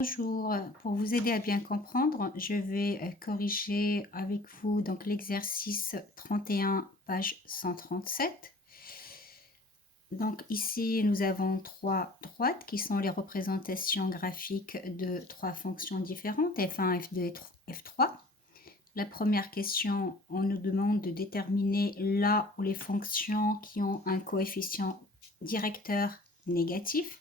Bonjour, pour vous aider à bien comprendre, je vais corriger avec vous donc l'exercice 31, page 137. Donc ici, nous avons trois droites qui sont les représentations graphiques de trois fonctions différentes, f1, f2 et f3. La première question, on nous demande de déterminer là où les fonctions qui ont un coefficient directeur négatif.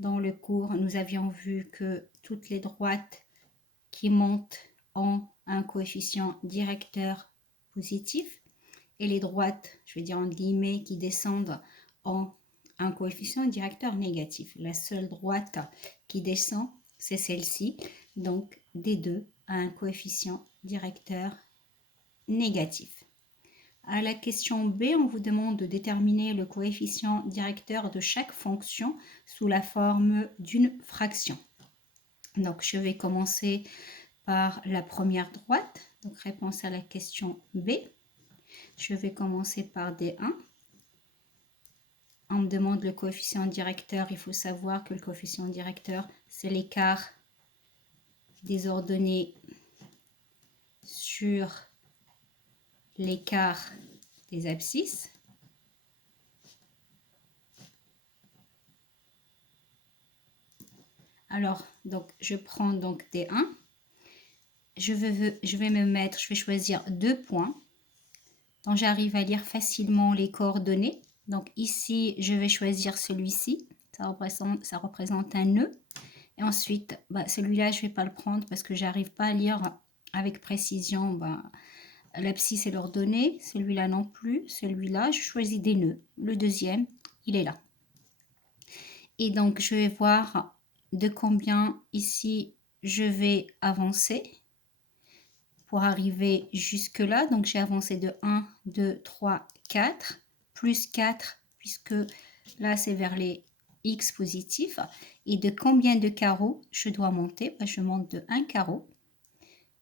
Dans le cours, nous avions vu que toutes les droites qui montent ont un coefficient directeur positif et les droites, je vais dire en guillemets, qui descendent ont un coefficient directeur négatif. La seule droite qui descend, c'est celle-ci. Donc, D2 a un coefficient directeur négatif. À la question B, on vous demande de déterminer le coefficient directeur de chaque fonction sous la forme d'une fraction. Donc, je vais commencer par la première droite. Donc, réponse à la question B. Je vais commencer par D1. On me demande le coefficient directeur. Il faut savoir que le coefficient directeur, c'est l'écart des ordonnées sur l'écart des abscisses. Alors, donc, je prends donc D1. Je vais choisir 2 points. Donc, j'arrive à lire facilement les coordonnées. Donc, ici, je vais choisir celui-ci. Ça représente un nœud. Et ensuite, celui-là, je ne vais pas le prendre parce que j'arrive pas à lire avec précision l'abscisse et l'ordonnée. Celui-là non plus. Celui-là, je choisis des nœuds. Le deuxième, il est là. Et donc, je vais voir de combien ici je vais avancer pour arriver jusque là. Donc, j'ai avancé de 1, 2, 3, 4, plus 4, puisque là, c'est vers les x positifs. Et de combien de carreaux je dois monter? Je monte de 1 carreau.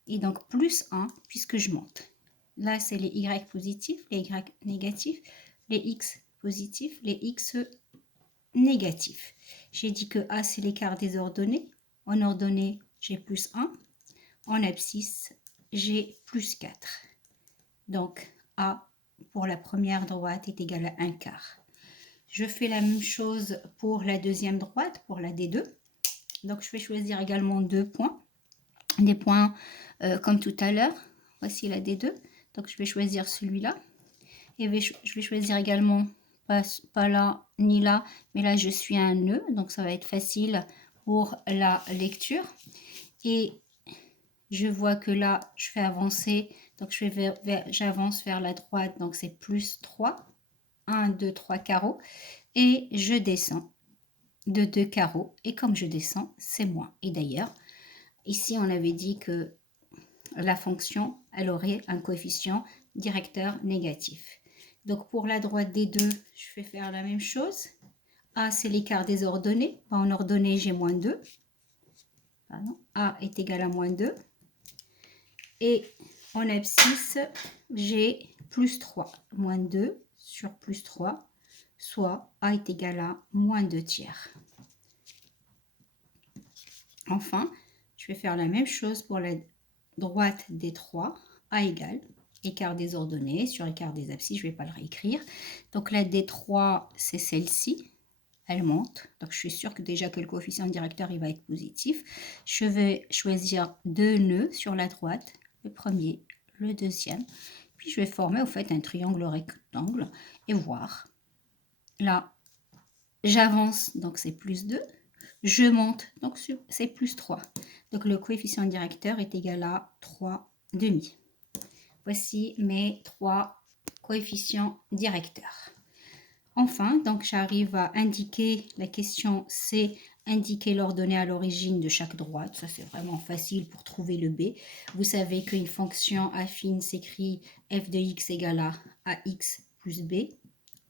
Et donc, plus 1, puisque je monte. Là, c'est les y positifs, les y négatifs, les x positifs, les x négatifs. J'ai dit que A, c'est l'écart des ordonnées. En ordonnée, j'ai plus 1. En abscisse, j'ai plus 4. Donc, A pour la première droite est égal à 1 quart. Je fais la même chose pour la deuxième droite, pour la D2. Donc, je vais choisir également 2 points. Des points comme tout à l'heure. Voici la D2. Donc, je vais choisir celui-là. Et je vais choisir également, pas là ni là, mais là, je suis un nœud. Donc, ça va être facile pour la lecture. Et je vois que là, je fais avancer. Donc, j'avance vers la droite. Donc, c'est plus 3. 1, 2, 3 carreaux. Et je descends de 2 carreaux. Et comme je descends, c'est moins. Et d'ailleurs, ici, on avait dit que la fonction, elle aurait un coefficient directeur négatif. Donc, pour la droite des deux, je vais faire la même chose. A, c'est l'écart des ordonnées. En ordonnée, j'ai moins 2. Pardon. A est égal à moins 2. Et en abscisse, j'ai plus 3. Moins 2 sur plus 3, soit A est égal à moins 2 tiers. Enfin, je vais faire la même chose pour la droite des 3. A égale écart des ordonnées sur écart des abscisses. Je ne vais pas le réécrire. Donc la D3, c'est celle-ci. Elle monte. Donc je suis sûre que déjà que le coefficient directeur il va être positif. Je vais choisir 2 nœuds sur la droite. Le premier, le deuxième. Puis je vais former au fait un triangle rectangle et voir. Là, j'avance, donc c'est plus 2. Je monte, donc c'est plus 3. Donc le coefficient directeur est égal à 3,5. Voici mes 3 coefficients directeurs. Enfin, donc j'arrive à indiquer, la question c'est indiquer l'ordonnée à l'origine de chaque droite. Ça c'est vraiment facile pour trouver le B. Vous savez qu'une fonction affine s'écrit f de x égale à ax plus b.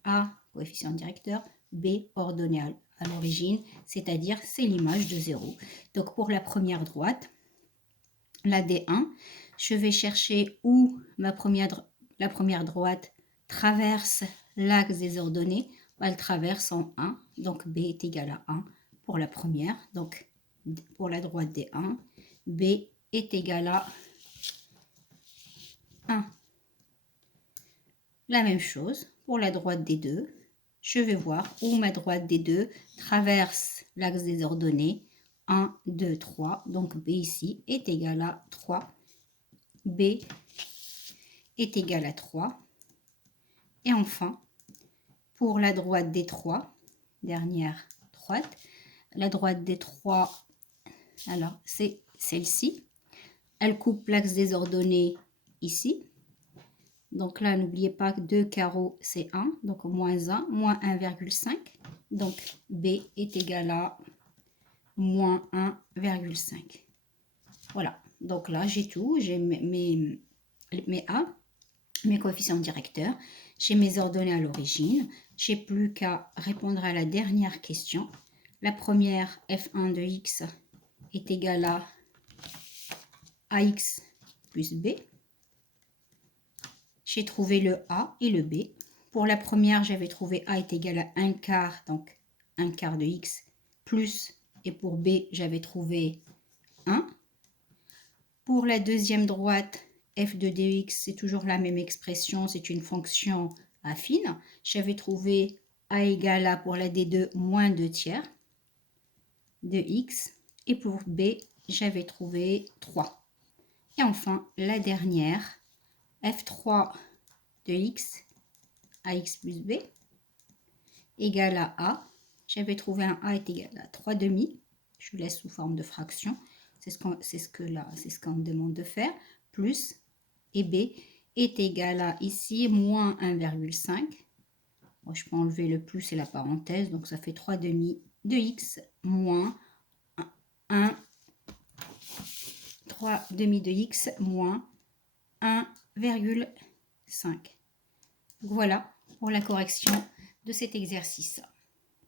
A, coefficient directeur, B, ordonnée à l'origine, c'est-à-dire c'est l'image de 0. Donc pour la première droite, la D1, je vais chercher où la première droite traverse l'axe des ordonnées. Elle traverse en 1, donc B est égal à 1 pour la première. Donc pour la droite D1, B est égal à 1. La même chose pour la droite D2. Je vais voir où ma droite D2 traverse l'axe des ordonnées 1, 2, 3. Donc B ici est égal à 3. B est égal à 3. Et enfin, pour la droite D3, dernière droite, la droite D3, alors c'est celle-ci. Elle coupe l'axe des ordonnées ici. Donc là, n'oubliez pas que 2 carreaux, c'est 1. Donc moins 1, moins 1,5. Donc B est égal à moins 1,5. Voilà. Donc là, j'ai tout. J'ai mes A, mes coefficients directeurs. J'ai mes ordonnées à l'origine. J'ai plus qu'à répondre à la dernière question. La première, f1 de x est égal à ax plus b. J'ai trouvé le A et le B. Pour la première, j'avais trouvé A est égal à 1 quart, donc 1 quart de x, plus, et pour B, j'avais trouvé 1. Pour la deuxième droite, f de dx, c'est toujours la même expression, c'est une fonction affine. J'avais trouvé A égale à, pour la D2, moins 2 tiers de x. Et pour B, j'avais trouvé 3. Et enfin, la dernière, f3 de x, ax plus b, égale à A. J'avais trouvé un A est égal à 3 demi. Je vous laisse sous forme de fraction. C'est ce qu'on me demande de faire. Plus, et B est égal à, ici, moins 1,5. Bon, je peux enlever le plus et la parenthèse. Donc, ça fait 3 demi de x moins 3 demi de x moins 1,5. Voilà pour la correction de cet exercice.